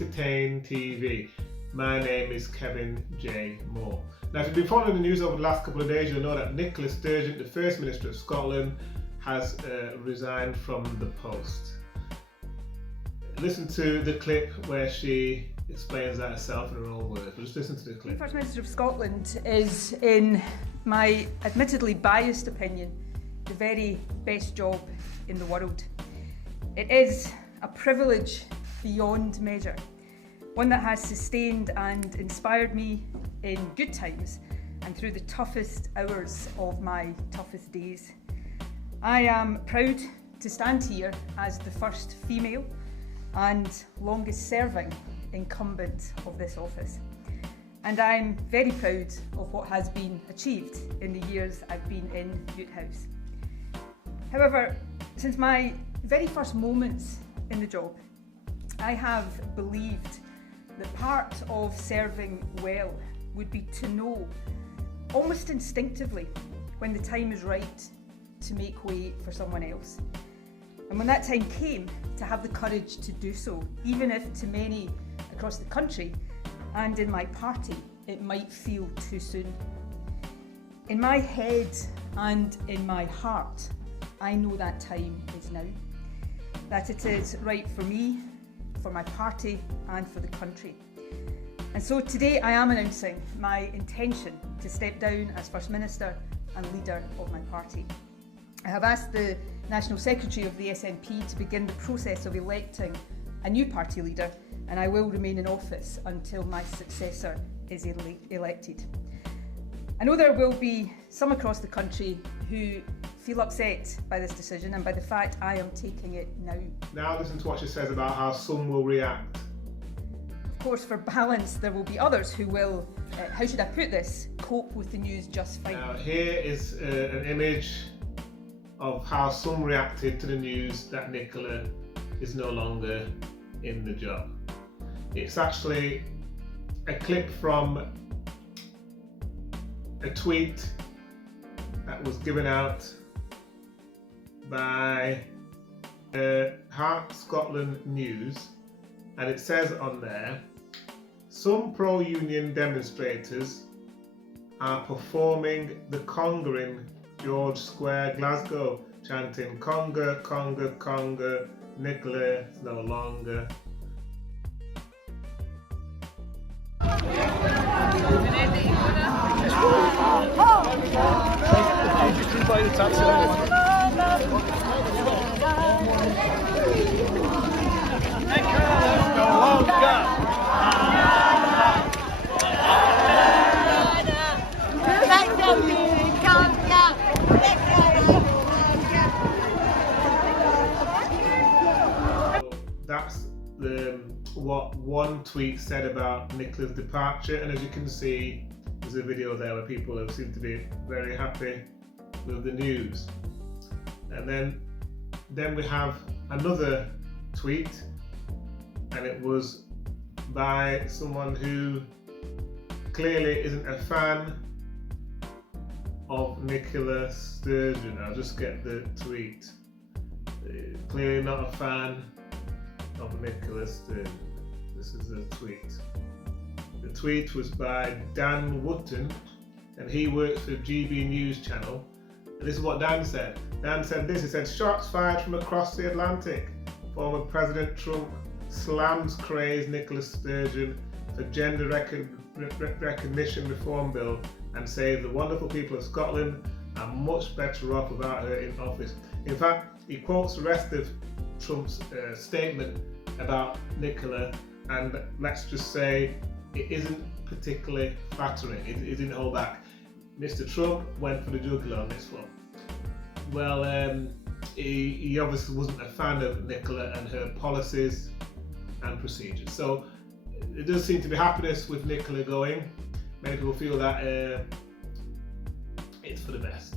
Ptertain TV. My name is Kevin J. Moore. Now, if you've been following the news over the last couple of days, you'll know that Nicola Sturgeon, the First Minister of Scotland, has resigned from the post. Listen to the clip where she explains that herself in her own words. Just listen to the clip. The First Minister of Scotland is, in my admittedly biased opinion, the very best job in the world. It is a privilege beyond measure, one that has sustained and inspired me in good times and through the toughest hours of my toughest days. I am proud to stand here as the first female and longest serving incumbent of this office. And I'm very proud of what has been achieved in the years I've been in Wootton House. However, since my very first moments in the job, I have believed that part of serving well would be to know, almost instinctively, when the time is right to make way for someone else. And when that time came, to have the courage to do so, even if to many across the country and in my party it might feel too soon. In my head and in my heart, I know that time is now, that it is right for me, for my party and for the country. And so today I am announcing my intention to step down as First Minister and leader of my party. I have asked the National Secretary of the SNP to begin the process of electing a new party leader, and I will remain in office until my successor is elected. I know there will be some across the country who feel upset by this decision and by the fact I am taking it now. Now listen to what she says about how some will react. Of course, for balance, there will be others who will, how should I put this, cope with the news just fine. Now here is an image of how some reacted to the news that Nicola is no longer in the job. It's actually a clip from a tweet that was given out by Heart Scotland News, and it says on there, some pro-union demonstrators are performing the conga in George Square, Glasgow, chanting conga, conga, conga, Nicola is no longer. That's what one tweet said about Nicola's departure, and as you can see, there's a video there where people seem to be very happy with the news. And then we have another tweet, and it was by someone who clearly isn't a fan of Nicola Sturgeon. I'll just get the tweet. Clearly not a fan of Nicola Sturgeon. This is the tweet. The tweet was by Dan Wootton, and he works for GB News Channel. And this is what Dan said. Dan said this, he said, shots fired from across the Atlantic. Former President Trump slams crazed Nicola Sturgeon for gender recognition reform bill and says the wonderful people of Scotland are much better off without her in office. In fact, he quotes the rest of Trump's statement about Nicola, and let's just say it isn't particularly flattering. It didn't hold back. Mr. Trump went for the jugular on this one. Well, he obviously wasn't a fan of Nicola and her policies and procedures. So there does seem to be happiness with Nicola going. Many people feel that it's for the best.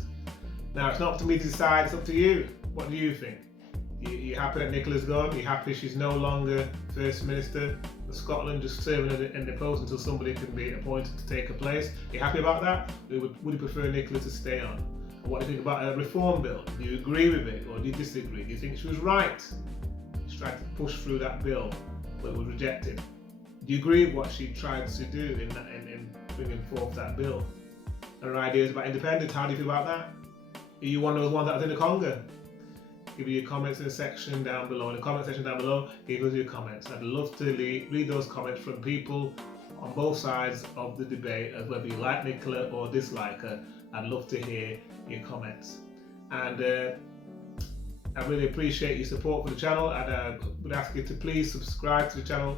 Now, it's not up to me to decide, it's up to you. What do you think? You happy that Nicola's gone? You happy she's no longer First Minister of Scotland, just serving in the post until somebody can be appointed to take her place? You happy about that? Would you prefer Nicola to stay on? And what do you think about a reform bill? Do you agree with it or do you disagree? Do you think she was right? She's trying to push through that bill but it was rejected. Do you agree with what she tried to do in bringing forth that bill? Her ideas about independence, how do you feel about that? Are you one of those ones that was in the Congo? Give me your comments in the section down below. In the comment section down below, give us your comments. I'd love to read those comments from people on both sides of the debate, as whether you like Nicola or dislike her. I'd love to hear your comments. And I really appreciate your support for the channel, and I would ask you to please subscribe to the channel,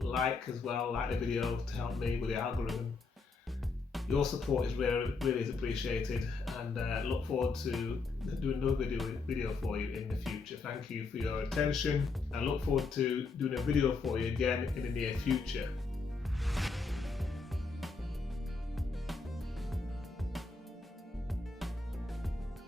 like as well, like the video to help me with the algorithm. Your support is really is appreciated, and look forward to doing another video for you in the future. Thank you for your attention. I look forward to doing a video for you again in the near future.